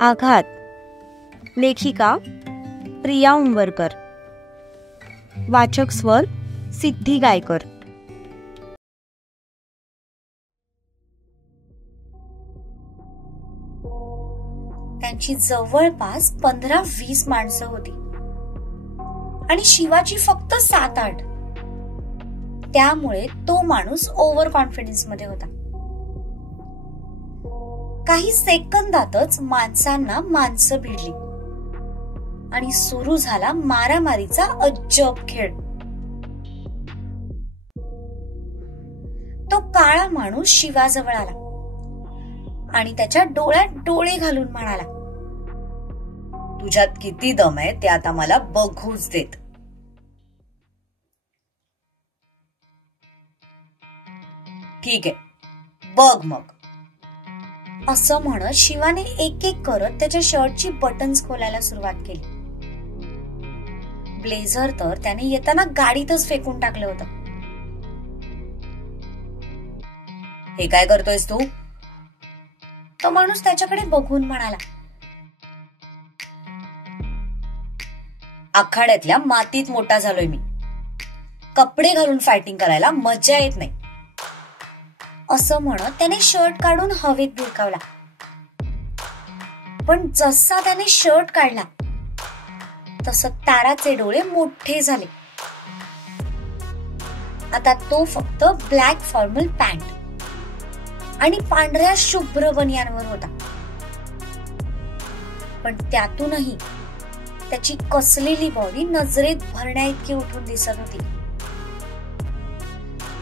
आघात, लेखिका प्रिया उंबरकर, वाचक स्वर सिद्धी गायकर. त्यांची जवळपास 15-20 माणसं होती आणि शिवाची फक्त 7-8. त्यामुळे तो माणूस ओव्हर कॉन्फिडन्स मध्ये होता. काही सेकंदातच माणसांना माणसं भिडली आणि सुरू झाला मारामारीचा अजब खेळ. तो काळा माणूस शिवाजवळ आला आणि त्याच्या डोळ्यात डोळे घालून म्हणाला, तुझ्यात किती दम आहे ते आता मला बघूच देत. ठीक आहे, बघ मग. असं म्हणत शिवाने एक एक करत त्याच्या शर्टची बटन्स खोलायला सुरुवात केली. ब्लेझर तर त्याने येताना गाडीतच फेकून टाकलं होतं. हे काय करतोयस तू? तो माणूस त्याच्याकडे बघून म्हणाला, आखाड्यातल्या मातीत मोठा झालोय मी. कपडे घालून फायटिंग करायला मजा येत नाही. असं म्हणत त्याने शर्ट काढून हवेत भिरकावला. पण जसा त्याने शर्ट काढला तसं ताराचे डोळे मोठे झाले. आता तो फक्त ब्लॅक फॉर्मल पॅन्ट आणि पांढऱ्या शुभ्र बनियानवर होता. पण त्यातूनही त्याची कसलेली बॉडी नजरेत भरण्या इतकी उठून दिसत होती.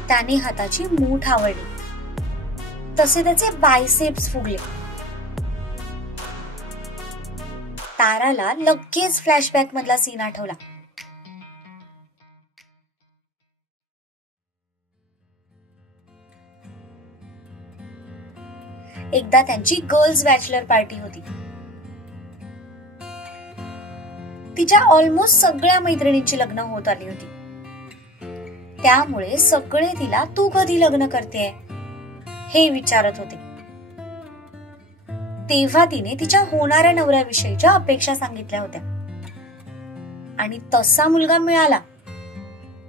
त्याने हाताची मूठ आवळली तसे त्याचे बायसेप्स फुगले. ताराला लगेच फ्लॅशबॅक मधला सीन आठवला. एकदा त्यांची गर्ल्स बॅचलर पार्टी होती. तिच्या ऑलमोस्ट सगळ्या मैत्रिणींची लग्न होत आली होती. त्यामुळे सगळे तिला तू कधी लग्न करतेय हे विचारत होते. तेव्हा तिने तिच्या होणाऱ्या नवऱ्याविषयीच्या अपेक्षा सांगितल्या होत्या आणि तसा मुलगा मिळाला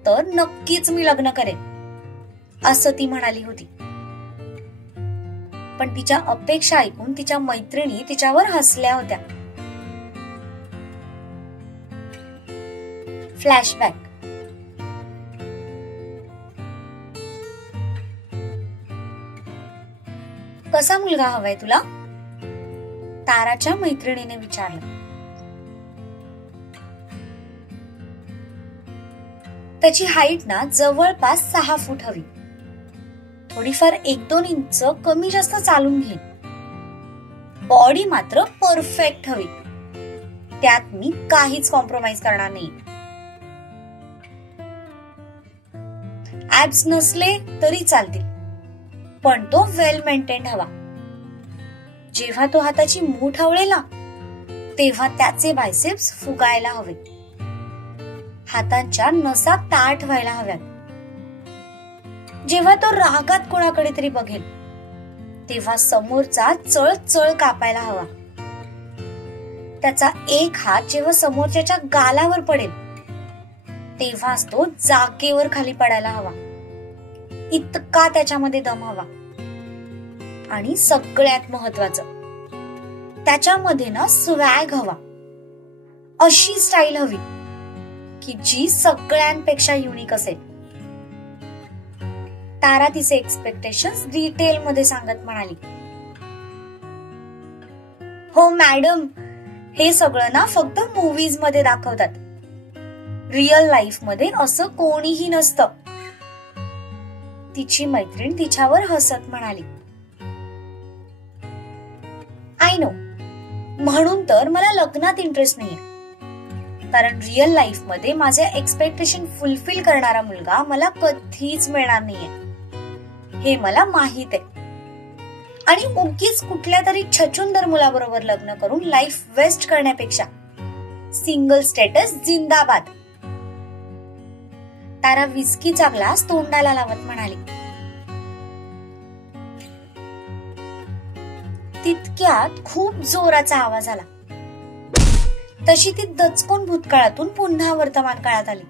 तर नक्कीच मी लग्न करेन असं ती म्हणाली होती. पण तिच्या अपेक्षा ऐकून तिच्या मैत्रिणी तिच्यावर हसल्या होत्या. फ्लॅशबॅक. कसा मुलगा हवाय तुला? ताराच्या मैत्रिणीने विचारलं. त्याची हाईट ना जवळपास 6 फूट हवी. थोडीफार 1-2 इंच कमी जास्त चालून घेईन. बॉडी मात्र परफेक्ट हवी. त्यात मी काहीच कॉम्प्रोमाइज करणार नाही. ऍब्स नसले तरी चालतील पण तो वेल मेंटेन्ड हवा. जेव्हा तो हाताची मूठ आवळेल ना तेव्हा त्याचे बायसेप्स फुगायला हवे. हातांच्या नसा ताठ व्हायला हव्यात. जेव्हा तो रागात कोणाकडे तरी बघेल तेव्हा समोरचा चळ कापायला हवा. त्याचा एक हात जेव्हा समोरच्याच्या गालावर पडेल तेव्हाच तो जागेवर खाली पडायला हवा. इतका त्याच्यामध्ये दम हवा. आणि सगळ्यात महत्वाचं त्याच्यामध्ये ना स्वॅग हवा. अशी स्टाईल हवी की जी सगळ्यांपेक्षा युनिक असेल. तारा तिचे एक्सपेक्टेशन्स डिटेल मध्ये सांगत म्हणाली, हो मॅडम, हे सगळं ना फक्त मूवीज मध्ये दाखवतात. रिअल लाईफ मध्ये असं कोणीही नसतं. तिची मैत्रीण तिच्यावर हसत म्हणाली, आय नो, म्हणून तर मला लग्नात इंटरेस्ट नाहीये. कारण रिअल लाईफ मध्ये माझे एक्सपेक्टेशन फुलफिल करणारा मुलगा मला कधीच मिळणार नाहीये हे मला माहित आहे. आणि उगीच कुठल्या तरी छचुंदर मुलाबरोबर लग्न करून लाईफ वेस्ट करण्यापेक्षा सिंगल स्टेटस जिंदाबाद. तारा विस्कीचा ग्लास तोंडाला लावत म्हणाली, तितक्यात खूप जोराचा आवाज आला. तशी ती दचकून भूतकाळातून पुन्हा वर्तमान काळात आली.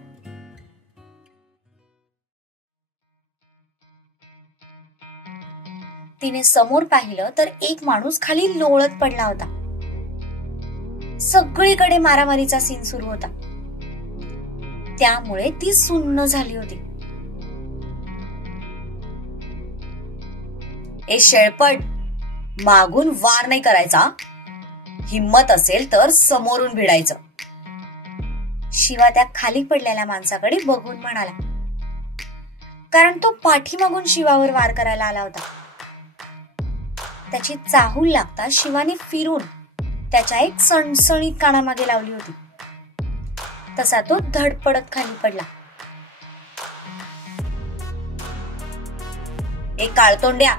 तिने समोर पाहिलं तर एक माणूस खाली लोळत पडला होता. सगळीकडे मारामारीचा सीन सुरू होता. त्यामुळे ती सुन्न झाली होती. ए शेळपट, मागून वार नाही करायचा. हिम्मत असेल तर समोरून भिडायचं. शिवा त्या खाली पडलेल्या माणसाकडे बघून म्हणाला, कारण तो पाठीमागून शिवावर वार करायला आला होता. त्याची चाहूल लागता शिवाने फिरून त्याच्या एक सणसणीत कानामागे लावली होती. तसा तो धडपडत खाली पडला. एक काळतोंड्या,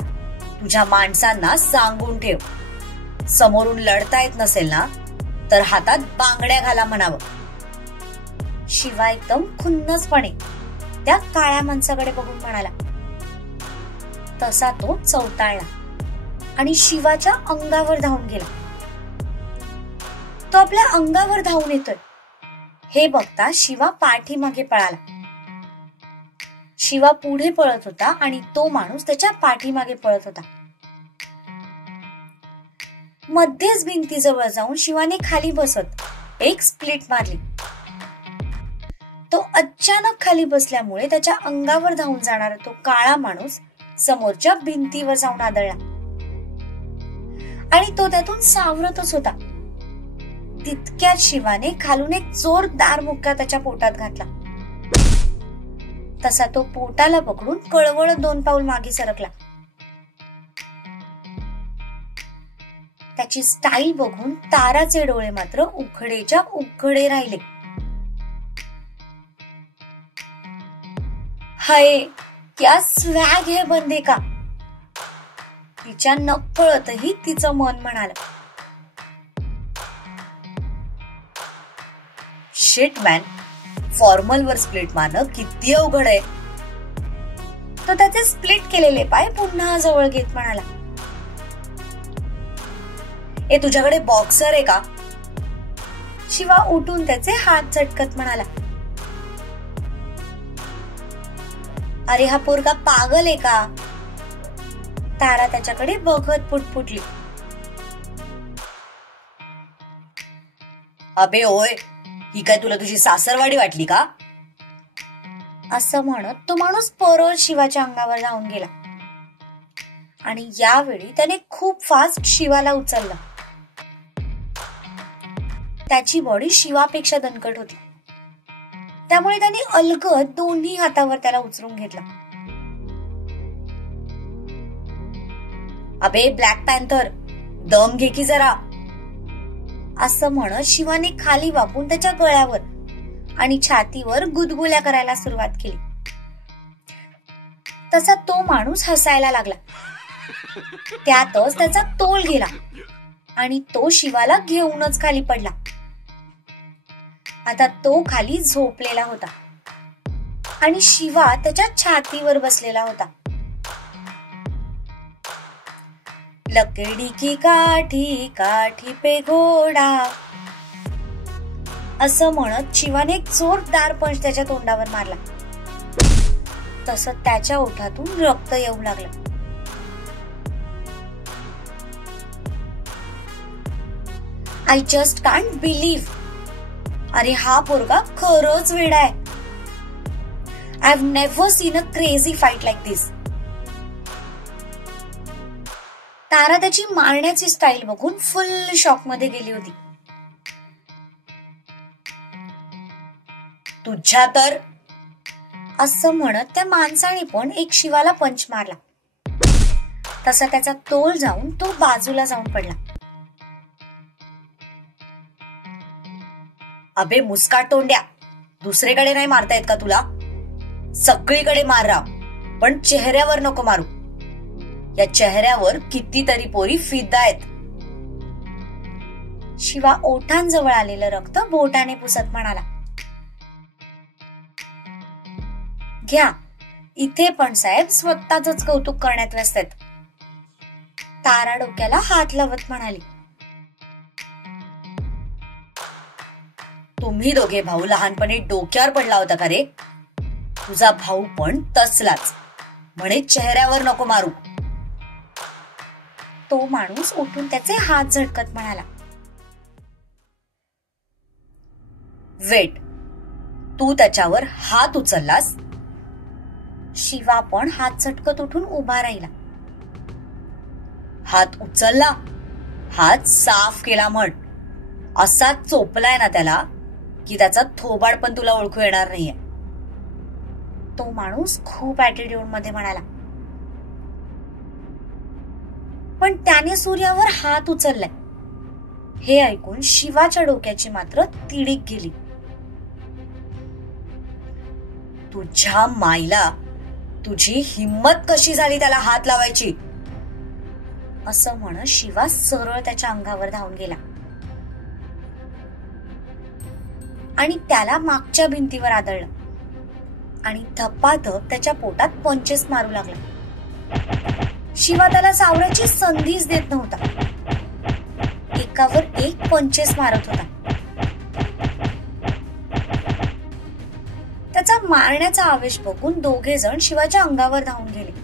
तुझ्या माणसांना सांगून ठेव, समोरून लढता येत नसेल ना तर हातात बांगड्या घाला म्हणावं. शिवा एकदम खुन्नसपणे त्या काळ्या माणसाकडे बघून म्हणाला. तसा तो चवताळला आणि शिवाच्या अंगावर धावून गेला. तो आपल्या अंगावर धावून येतोय हे बघता शिवा पाठीमागे पळाला. शिवा पुढे पळत होता आणि तो माणूस त्याच्या पाठीमागे पळत होता. मध्येच भिंतीजवळ जाऊन शिवाने खाली बसत एक स्प्लिट मारली. तो अचानक खाली बसल्यामुळे त्याच्या अंगावर धावून जाणारा तो काळा माणूस समोरच्या भिंतीवर जाऊन आदळला आणि तो त्यातून सावरतच होता. तितक्यात शिवाने खालून एक जोरदार मुक्का त्याच्या पोटात घातला. तसा तो पोटाला पकडून कळवळत 2 पाऊल मागे सरकला. त्याची स्टाईल बघून ताराचे डोळे मात्र उघडेच्या उघडे राहिले. हाय, क्या स्वॅग है बंदे का. तिच्या नकळतही तिचं मन म्हणाल, शिट मॅन, फॉर्मल वर स्प्लिट मारणं किती अवघड आहे. तो त्याचे स्प्लिट केलेले पाय पुन्हा जवळ घेत म्हणाला, ए तुझ्याकडे बॉक्सर आहे का. शिवा उठून त्याचे हात झटकत म्हणाला, अरे हा पोरगा पागल आहे का. तारा त्याच्याकडे बघत पुटपुटली, अबे ओय, ही काय तुला तुझी सासरवाडी वाटली का. असं म्हणत तो माणूस परत शिवाच्या अंगावर धावून गेला आणि यावेळी त्याने खूप फास्ट शिवाला उचललं. त्याची बॉडी शिवापेक्षा दणकट होती. त्यामुळे त्याने अलगद दोन्ही हातावर त्याला उचलून घेतला. अबे ब्लॅक पॅन्थर, दम घे की जरा. असं म्हणत शिवाने खाली वाकून त्याच्या गळ्यावर आणि छातीवर गुदगुल्या करायला सुरुवात केली. तसा तो माणूस हसायला लागला. त्यातच त्याचा तोल गेला आणि तो शिवाला घेऊनच खाली पडला. आता तो खाली झोपलेला होता आणि शिवा त्याच्या छातीवर बसलेला होता. लकड़ी की काठी काठी पे घोडा असं म्हणत शिवाने एक जोरदार पंच त्याच्या तोंडावर मारला. तसं त्याच्या ओठातून रक्त येऊ लागलं. I just can't believe. अरे हा पोरगा खरंच वेडा आहे. I have never seen a crazy fight like this. तारा त्याची मारण्याची स्टाईल बघून फुल शॉक मध्ये गेली होती. तुझ्या तर, असं म्हणत त्या माणसाने पण एक शिवाला पंच मारला. तसा त्याचा तोल जाऊन तो बाजूला जाऊन पडला. अबे मुस्काट तोंड्या, दुसरीकडे नाही मारता येत का तुला. सगळीकडे मार राव, पण चेहऱ्यावर नको मारू. या चेहऱ्यावर कितीतरी पोरी फिदा आहेत. शिवा ओठांजवळ आलेलं रक्त बोटाने पुसत म्हणाला, घ्या, इथे पण साहेब स्वतःच कौतुक करण्यात व्यस्त आहेत. तारा डोक्याला हात लावत म्हणाली, तुम्ही दोघे भाऊ लहानपणी डोक्यावर पडला होता का रे? तुझा भाऊ पण तसलाच, म्हणे चेहऱ्यावर नको मारू. तो माणूस उठून त्याचे हात झटकत म्हणाला, वेट, तू त्याच्यावर हात उचललास? शिवा पण हात झटकत उठून उभा राहिला. हात उचलला, हात साफ केला म्हण. असा चोपलाय ना त्याला की त्याचा थोबाड पण तुला ओळखू येणार नाहीये. तो माणूस खूप ऍटिट्यूड मध्ये म्हणाला. पण त्याने सूर्यावर हात उचललाय हे ऐकून शिवाच्या डोक्याची मात्र तिडीक गेली. तुझ्या माईला, तुझी हिम्मत कशी झाली त्याला हात लावायची? असं म्हणत शिवा सरळ त्याच्या अंगावर धावून गेला आणि त्याला मागच्या भिंतीवर आदळलं आणि धप्पाधप त्याच्या पोटात पंचेस मारू लागला. शिवा त्याला चावण्याची संधीच देत नव्हता. एकावर एक पंचेस मारत होता. त्याचा मारण्याचा आवेश बघून दोघे जण शिवाच्या अंगावर धावून गेले.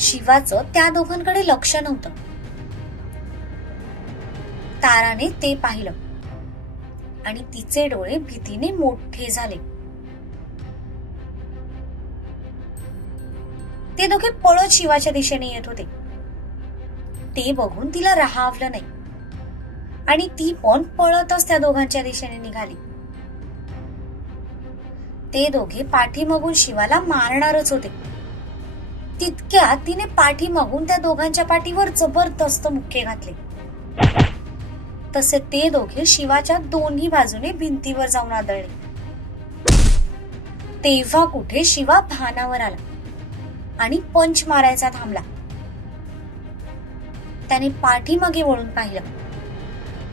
शिवाचं त्या दोघांकडे लक्ष नव्हतं. ताराने ते पाहिलं आणि तिचे डोळे भीतीने मोठे झाले. ते दोघे पळत शिवाच्या दिशेने येत होते. ते बघून तिला राहावलं नाही आणि ती पण पळतच त्या दोघांच्या दिशेने निघाली. ते दोघे पाठीमागून शिवाला मारणारच होते. तितक्यात तिने पाठीमागून त्या दोघांच्या पाठीवर जबरदस्त मुक्के घातले. तसे ते दोघे शिवाच्या दोन्ही बाजूने भिंतीवर जाऊन आदळले. तेव्हा कुठे शिवा भानावर आला आणि पंच मारायचा थांबला. त्याने पाठीमागे वळून पाहिलं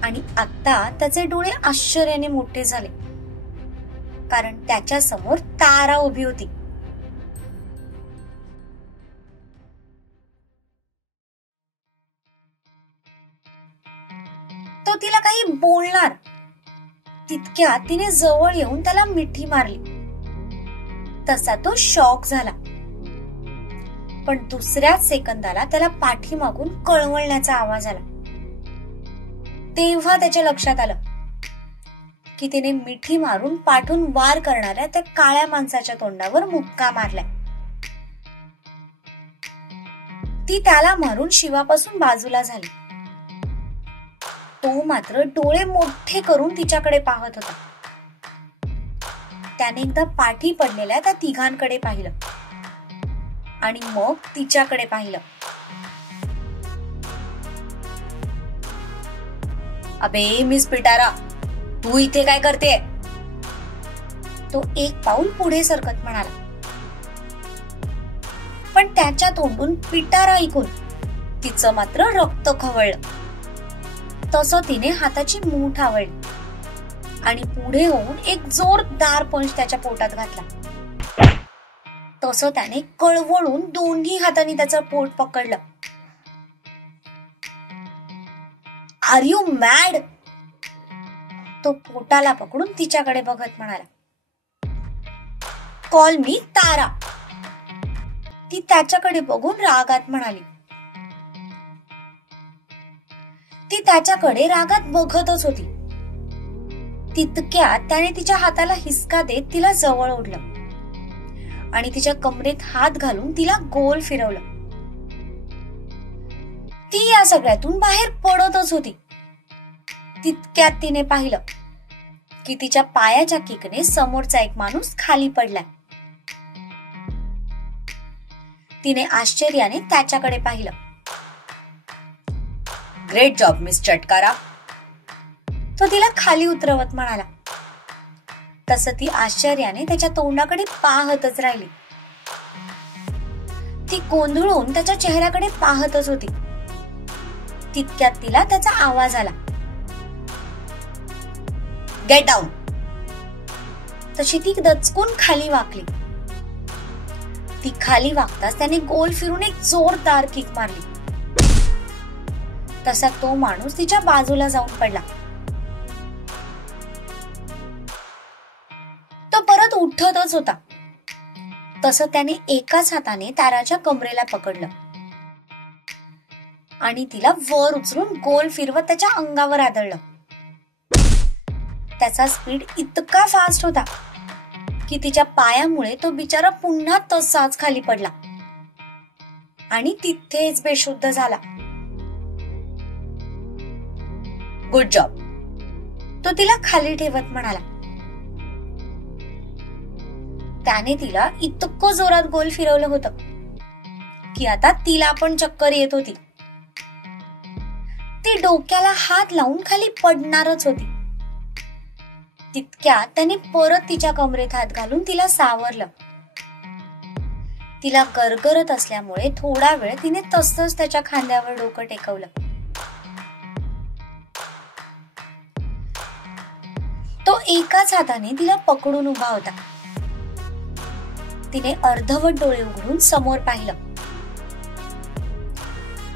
आणि आता त्याचे डोळे आश्चर्याने मोठे झाले, कारण त्याच्या समोर तारा उभी होती. तो तिला काही बोलणार तितक्यात तिने जवळ येऊन त्याला मिठी मारली. तसा तो शॉक झाला. पण दुसऱ्याच सेकंदाला त्याला पाठीमागून कळवळण्याचा आवाज आला. तेव्हा त्याच्या लक्षात आलं की तिने मिठी मारून पाठून वार करणाऱ्या त्या काळ्या माणसाच्या तोंडावर मुक्का मारलाय. ती त्याला मारून शिवापासून बाजूला झाली. तो मात्र डोळे मोठे करून तिच्याकडे पाहत होता. त्याने एकदा पाठी पडलेल्या त्या तिघांकडे पाहिलं आणि मग तिच्याकडे पाहिलं. अबे मिस पिटारा, तू इथे काय करते? तो एक पाऊल पुढे सरकत म्हणाला. पण त्याच्या तोंडून पिटारा ऐकून तिचं मात्र रक्त खवळलं. तसं तिने हाताची मूठ आवळली आणि पुढे होऊन एक जोरदार पंच त्याच्या पोटात घातला. तसं त्याने कळवळून दोन्ही हातांनी त्याचं पोट पकडलं. Are you mad? तो पोटाला पकडून तिच्याकडे बघत म्हणाला. Call me Tara. ती त्याच्याकडे बघून रागात म्हणाली. ती त्याच्याकडे रागात बघतच होती. तितक्यात त्याने तिच्या हाताला हिसका देत तिला जवळ ओढलं आणि तिच्या कमरेत हात घालून तिला गोल फिरवलं. ती या सगळ्यातून बाहेर पडतच होती. तितक्यात तिने पाहिलं की तिच्या पायाच्या किकने समोरचा एक माणूस खाली पडलाय. तिने आश्चर्याने त्याच्याकडे पाहिलं. Great job miss Chatkara. तो तिला खाली उतरवत म्हणाला. तसं ती आश्चर्याने त्याच्या तोंडाकडे पाहतच राहिली. ती गोंधळून त्याच्या चेहऱ्याकडे पाहतच होती. तितक्यात तिला त्याचा आवाज आला. Get down. तशी ती दचकून खाली वाकली. ती खाली वाकताच त्याने गोल फिरून एक जोरदार किक मारली. तसा तो माणूस तिच्या बाजूला जाऊन पडला. तो परत उठतच होता. तसं त्याने एकाच हाताने ताराच्या कमरेला पकडलं आणि तिला वर उचलून गोल फिरवत त्याच्या अंगावर आदळलं. त्याचा स्पीड इतका फास्ट होता की तिच्या पायामुळे तो बिचारा पुन्हा तसाच खाली पडला आणि तिथेच बेशुद्ध झाला. गुड जॉब, तो तिला खाली ठेवत म्हणाला. त्याने तिला इतकं जोरात गोल फिरवलं होतं की आता तिला पण चक्कर येत होती. ती डोक्याला हात लावून खाली पडणारच होती. तितक्यात त्याने परत तिच्या कमरेत हात घालून तिला सावरलं. तिला गरगरत असल्यामुळे थोडा वेळ तिने तसंच त्याच्या खांद्यावर डोकं टेकवलं. तो एकाच हाताने तिला पकडून उभा होता. तिने अर्धवट डोळे उघडून समोर पाहिलं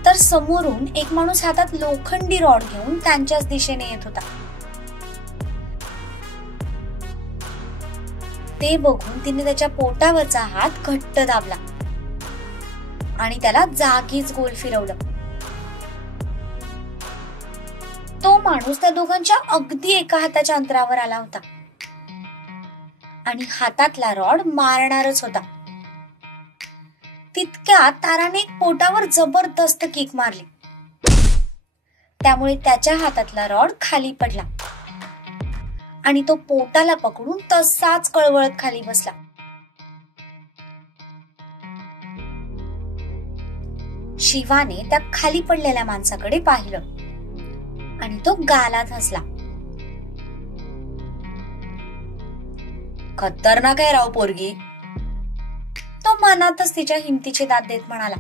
तर समोरून एक माणूस हातात लोखंडी रॉड घेऊन त्यांच्याच दिशेने येत होता. ते बघून तिने त्याच्या पोटावरचा हात घट्ट दाबला आणि त्याला जागीच गोल फिरवलं. तो माणूस त्या दोघांच्या अगदी एका हाताच्या अंतरावर आला होता आणि हातातला रॉड मारणारच होता. तितक्यात ताराने पोटावर जबरदस्त किक मारली. त्यामुळे त्याच्या हातातला रॉड खाली पडला आणि तो पोटाला पकडून तसाच कळवळत खाली बसला. शिवाने त्या खाली पडलेल्या माणसाकडे पाहिलं आणि तो गालात हसला. खतरनाक आहे राव पोरगी, तो मनातच तिच्या हिमतीचे दात देत म्हणाला.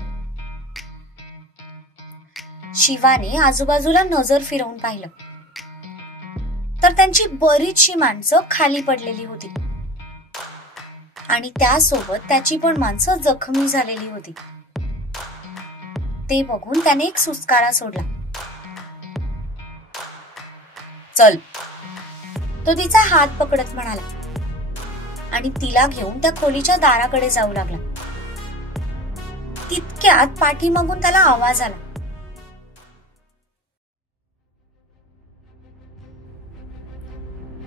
शिवाने आजूबाजूला नजर फिरवून पाहिलं तर त्यांची बरीचशी माणसं खाली पडलेली होती आणि त्यासोबत त्याची पण माणसं जखमी झालेली होती. ते बघून त्याने एक सुस्कारा सोडला. चल, तो तिचा हात पकडत म्हणाला आणि तिला घेऊन त्या खोलीच्या दाराकडे जाऊ लागला. तितक्यात पाठीमागून त्याला आवाज आला.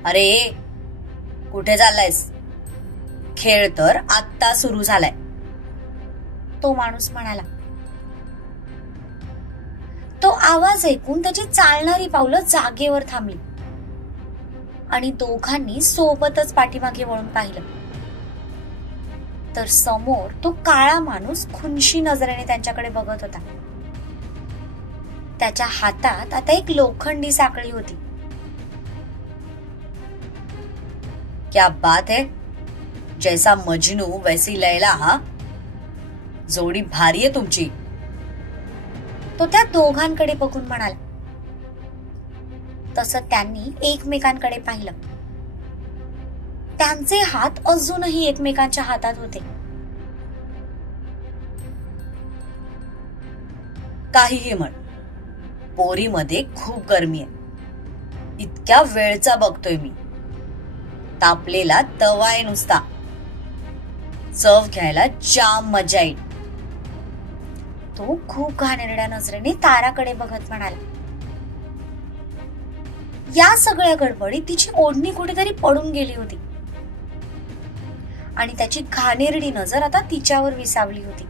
अरे कुठे चाललायस? खेळ तर आत्ता सुरू झालाय, तो माणूस म्हणाला. तो आवाज ऐकून त्याची चालणारी पावलं जागेवर थांबली आणि दोघांनी सोबतच पाठीमागे वळून पाहिलं तर समोर तो काळा माणूस खुनशी नजरेने त्यांच्याकडे बघत होता. त्याच्या हातात आता एक लोखंडी साखळी होती. क्या बात है, जैसा मजनू वैसी लैला. हा, जोडी भारी आहे तुमची, तो त्या दोघांकडे बघून म्हणाला. तसं त्यांनी एकमेकांकडे पाहिलं. त्यांचे हात अजूनही एकमेकांच्या हातात होते. काहीही म्हण, पोरीमध्ये खूप गरमी आहे. इतक्या वेळचा बघतोय मी. तापलेला तवा आहे नुसता. चव घ्यायला जाम मजा येईल. तो खूप घाणेरड्या नजरेने ताराकडे बघत म्हणाला. या सगळ्या गडबडीत तिची ओढणी कुठेतरी पडून गेली होती आणि त्याची घाणेरडी नजर आता तिच्यावर विसावली होती.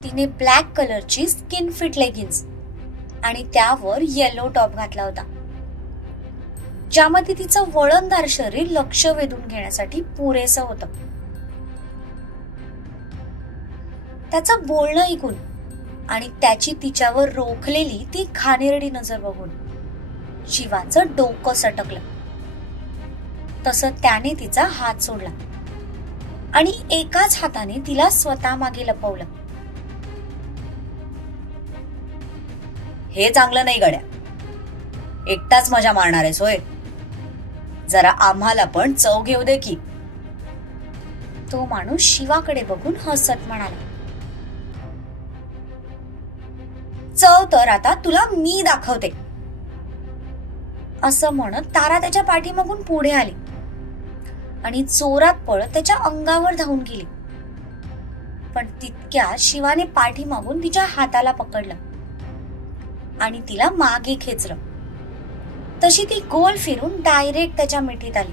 तिने ब्लॅक कलरची स्किन फिट लेगिन्स आणि त्यावर येलो टॉप घातला होता, ज्यामध्ये तिचं वळणदार शरीर लक्ष वेधून घेण्यासाठी पुरेसं होतं. त्याचं बोलणं ऐकून आणि त्याची तिच्यावर रोखलेली ती घाणेरडी नजर बघून शिवाचं डोकं सटकलं. तसं त्याने तिचा हात सोडला आणि एकाच हाताने तिला स्वतः मागे लपवलं. हे चांगलं नाही गड्या, एकटाच मजा मारणार आहेस होय? जरा आम्हाला पण चव घेऊ दे की. तो माणूस शिवाकडे बघून हसत म्हणाला. चव तर आता तुला मी दाखवते, असं म्हणत तारा त्याच्या पाठीमागून पुढे आली आणि जोरात पळत त्याच्या अंगावर धावून गेली. पण तितक्यात शिवाने पाठीमागून तिच्या हाताला पकडलं आणि तिला मागे खेचलं. तशी ती गोल फिरून डायरेक्ट त्याच्या मिठीत आली.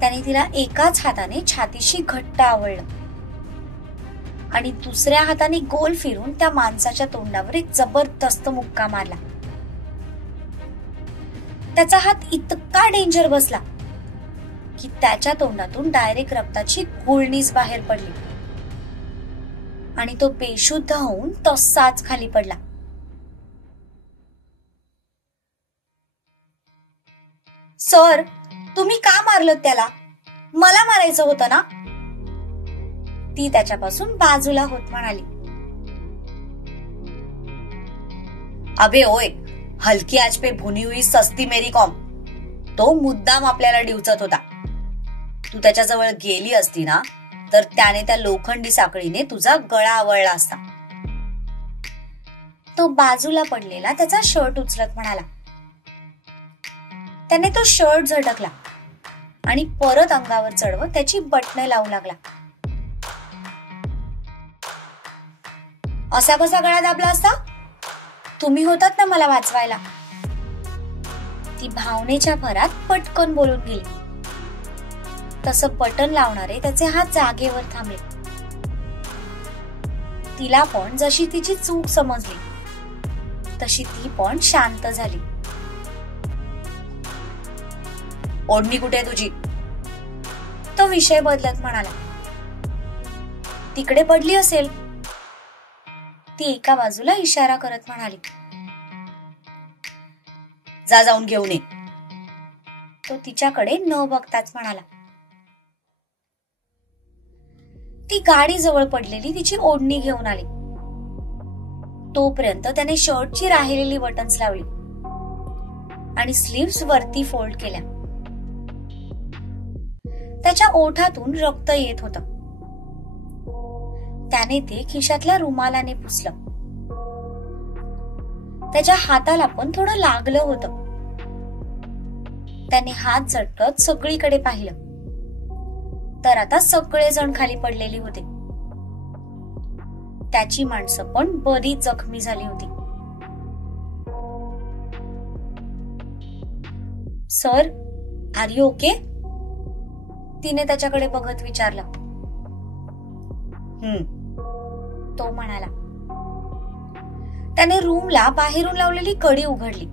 त्याने तिला एकाच हाताने छातीशी घट्ट आवळलं आणि दुसऱ्या हाताने गोल फिरून त्या माणसाच्या तोंडावर एक जबरदस्त मुक्का मारला. त्याचा हात इतका डेंजर बसला की त्याच्या तोंडातून डायरेक्ट रक्ताची गुळणीच बाहेर पडली आणि तो बेशुद्ध होऊन तसाच खाली पडला. सर, तुम्ही का मारलं त्याला? मला मारायचं होतं ना, ती त्याच्यापासून बाजूला होत म्हणाली. अबे ओय, हलकी आज पे भुनी हुई सस्ती मेरी कॉम. तो मुद्दाम आपल्याला डिवचत होता. तू त्याच्याजवळ गेली असती ना तर त्याने त्या लोखंडी साखळीने तुझा गळा आवळला असता. तो बाजूला पडलेला त्याचा शर्ट उचलत म्हणाला. त्याने तो शर्ट झटकला आणि परत अंगावर चढवत त्याची बटणे लावू लागला. असा कसा गळा दाबला असता? तुम्ही होतात ना मला वाचवायला, ती भावनेच्या भरात पटकन बोलून गेली. तसं बटन लावणारे त्याचे हात जागेवर थांबले. तिला पण जशी तिची चूक समजली तशी ती पण शांत झाली. ओढणी कुठे आहे तुझी? तो विषय बदलत म्हणाला. तिकडे पडली असेल, ती एका बाजूला इशारा करत म्हणाली. जा जाऊन घेऊन ये, तो तिच्याकडे न बघताच म्हणाला. ती गाडी जवळ पडलेली तिची ओढणी घेऊन आली. तोपर्यंत त्याने शर्टची राहिलेली बटन्स लावली आणि स्लीव्स वरती फोल्ड केल्या. त्याच्या ओठातून रक्त येत होतं. त्याने ते खिशातल्या रुमालाने पुसलं. त्याच्या हाताला पण थोडं लागलं होतं. त्याने हात झटकत सगळीकडे पाहिलं तर आता सगळेजण खाली पडलेली होते. त्याची माणसं पण बरीच जखमी झाली होती. Sir, are you okay? तिने त्याच्याकडे बघत विचारलं. तो म्हणाला. त्याने रूमला बाहेरून लावलेली कडी उघडली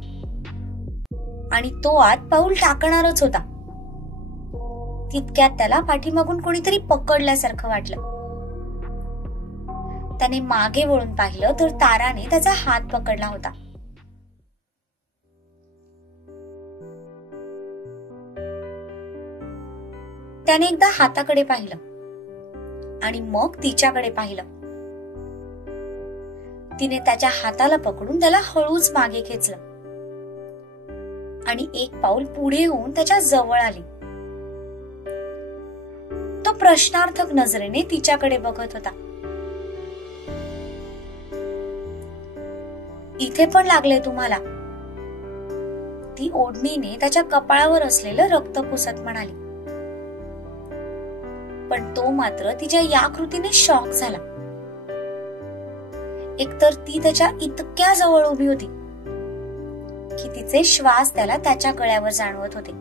आणि तो आत पाऊल टाकणारच होता. तितक्यात त्याला पाठीमागून कोणीतरी पकडल्यासारखं वाटलं. त्याने मागे वळून पाहिलं तर ताराने त्याचा हात पकडला होता. त्याने एकदा हाताकडे पाहिलं आणि मग तिच्याकडे पाहिलं. तिने त्याच्या हाताला पकडून त्याला हळूच मागे खेचलं आणि एक पाऊल पुढे होऊन त्याच्या जवळ आली. तो प्रश्नार्थक नजरेने तिच्याकडे बघत होता. इथे पण लागले तुम्हाला? ती ओढणीने त्याच्या कपाळावर असलेलं रक्त पुसत म्हणाली. पण तो मात्र तिच्या या कृतीने शॉक झाला. एकतर ती त्याच्या इतक्या जवळ उभी होती की तिचे श्वास त्याला त्याच्या गळ्यावर जाणवत होते.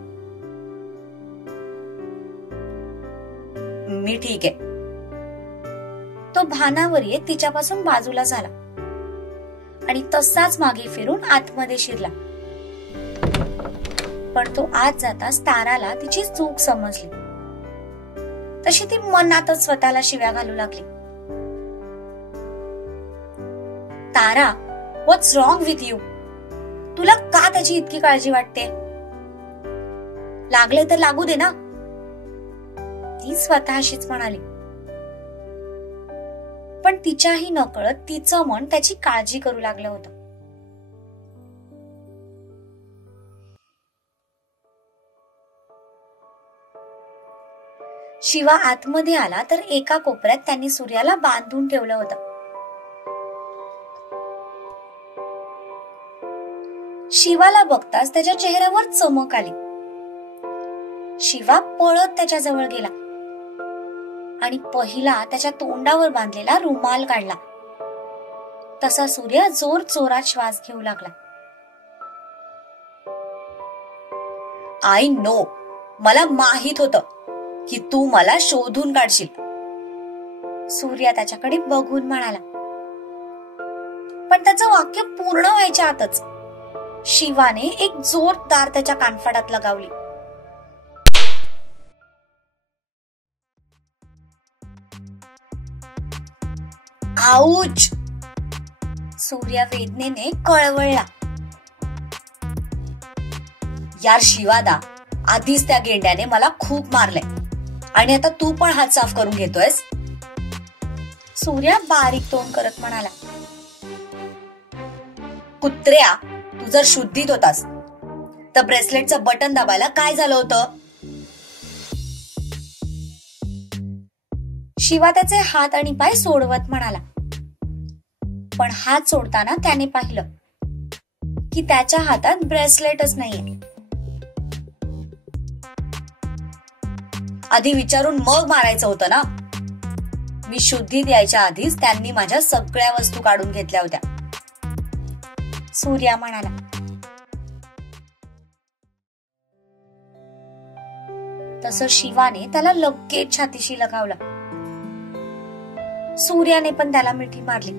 मी ठीक आहे. तो भानावर येत तिच्यापासून बाजूला झाला आणि तसाच मागे फिरून आतमध्ये शिरला. पण तो आत जाताच ताराला तिची चूक समजली. तशी ती मनातच स्वतःला शिव्या घालू लागली. तारा, व्हॉट्स रॉंग विथ यू? तुला का त्याची इतकी काळजी वाटते? लागले तर लागू दे ना, ती स्वतःशीच म्हणाली. पण तिच्याही नकळत तिचं मन त्याची काळजी करू लागलं होतं. शिवा आतमध्ये आला तर एका कोपऱ्यात त्यांनी सूर्याला बांधून ठेवलं होतं. शिवाला बघताच त्याच्या चेहऱ्यावर चमक आली. शिवा पळत त्याच्या जवळ गेला आणि पहिला त्याच्या तोंडावर बांधलेला रुमाल काढला. तसा सूर्य जोर जोरात श्वास घेऊ लागला. आय नो, मला माहित होतं की तू मला शोधून काढशील. सूर्या त्याच्याकडे बघून म्हणाला. पण त्याचं वाक्य पूर्ण व्हायच्या आतच शिवाने एक जोरदार त्याच्या कानफाटात लगावली. आऊच! सूर्या वेदनेने कळवळला. यार शिवादा, आधीच त्या गेंड्याने मला खूप मारलंय आणि आता तू पण हात साफ करून घेतोयस. सूर्या बारीक तोंड करत म्हणाला. कुत्र्या, तू जर शुद्धीत होतास तर ब्रेसलेटचं बटन दाबायला काय झालं होतं? शिवा त्याचे हात आणि पाय सोडवत म्हणाला. पण हात सोडताना त्याने पाहिलं की त्याच्या हातात ब्रेसलेटच नाहीये. आधी विचारून मग मारायचं होतं ना. मी शुद्धीत यायच्या आधीच त्यांनी माझ्या सगळ्या वस्तू काढून घेतल्या होत्या. सूर्या म्हणाला. तसं शिवाने त्याला लगेच छातीशी लगावलं. सूर्याने पण त्याला मिठी मारली.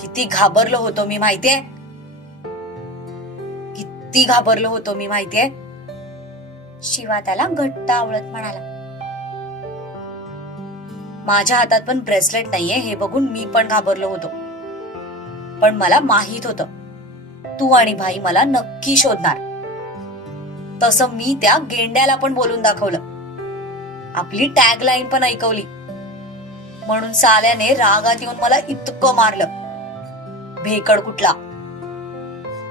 किती घाबरलो होतो मी माहितीये, किती घाबरलो होतो मी माहितीये. शिवा त्याला घट्ट आवळत म्हणाला. माझ्या हातात पण ब्रेसलेट नाहीये हे बघून मी पण घाबरलो होतो. पण मला माहित होतं तू आणि भाई मला नक्की शोधणार. तसं मी त्या गेंड्याला पण बोलून दाखवलं. आपली टॅग लाईन पण ऐकवली. म्हणून साल्याने रागात येऊन मला इतकं मारलं. भेकड कुठला.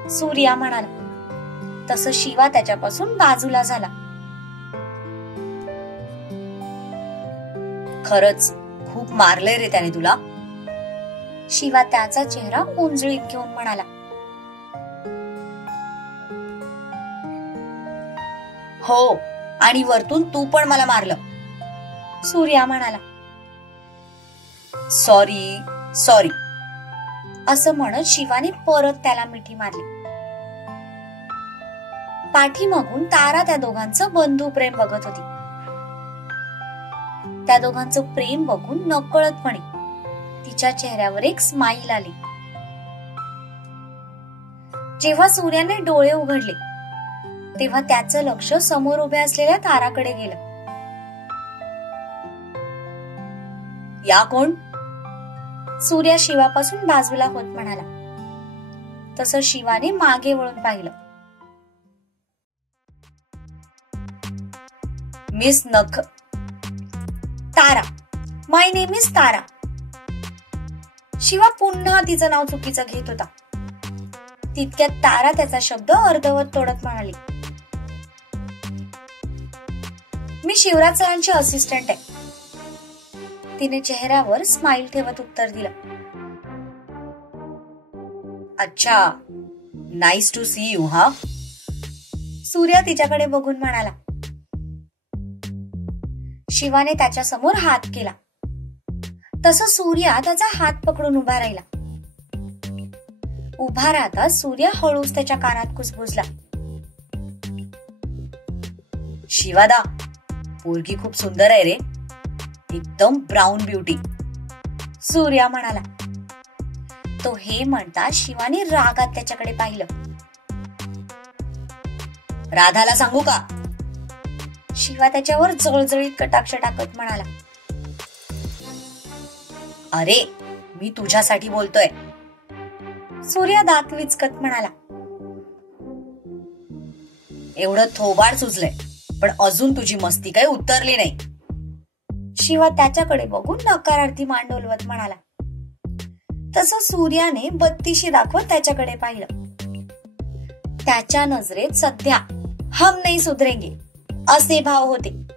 सूर्या म्हणाला. तसं शिवा त्याच्यापासून बाजूला झाला. खरंच खूप मारलंय रे त्याने तुला. शिवा त्याचा चेहरा उंजळीत घेऊन म्हणाला. हो, आणि वरतून तू पण मला मारलं. सूर्या म्हणाला. सॉरी सॉरी असं म्हणत शिवाने परत त्याला मिठी मारली. पाठीमागून तारा त्या दोघांचं बंधू प्रेम बघत होती. त्या दोघांचं प्रेम बघून नकळतपणे तिच्या चेहऱ्यावर एक स्माईल आली. जेव्हा सूर्याने डोळे उघडले तेव्हा त्याचं लक्ष समोर उभ्या असलेल्या ताराकडे गेलं. या कोण? सूर्या शिवापासून बाजूला होत म्हणाला. तसं शिवाने मागे वळून पाहिलं. मिस नख. तारा. माय नेम इज तारा. शिवा पुन्हा तिचं नाव चुकीचं घेत होता. तितक्यात तारा त्याचा शब्द अर्धवट तोडत म्हणाली. मी शिवराज सरांची असिस्टंट आहे. तिने चेहऱ्यावर स्माईल ठेवत उत्तर दिलं. अच्छा, नाईस टू सी यू. हा. सूर्या तिच्याकडे बघून म्हणाला. शिवाने त्याच्या समोर हात केला. तसं सूर्या त्याचा हात पकडून उभा राहिला. उभा राहता सूर्या हळूच त्याच्या कानात कुसबुजला. शिवादा, पोरगी खूप सुंदर आहे रे. एकदम ब्राऊन ब्युटी. सूर्या म्हणाला. तो हे म्हणता शिवाने रागात त्याच्याकडे पाहिलं. राधाला सांगू का? शिवा त्याच्यावर जळजळीत कटाक्ष टाकत म्हणाला. अरे, मी तुझ्यासाठी बोलतोय. सूर्या दात विचकत म्हणाला. एवढं थोबाड सुचलंय पण अजून तुझी मस्ती काही उतरली नाही. शिवा त्याच्याकडे बघून नकारार्थी मान डोलवत म्हणाला. तसं सूर्याने बत्तीशी दाखवत त्याच्याकडे पाहिलं. त्याच्या नजरेत सध्या हम नाही सुधरेंगे असे भाव होते.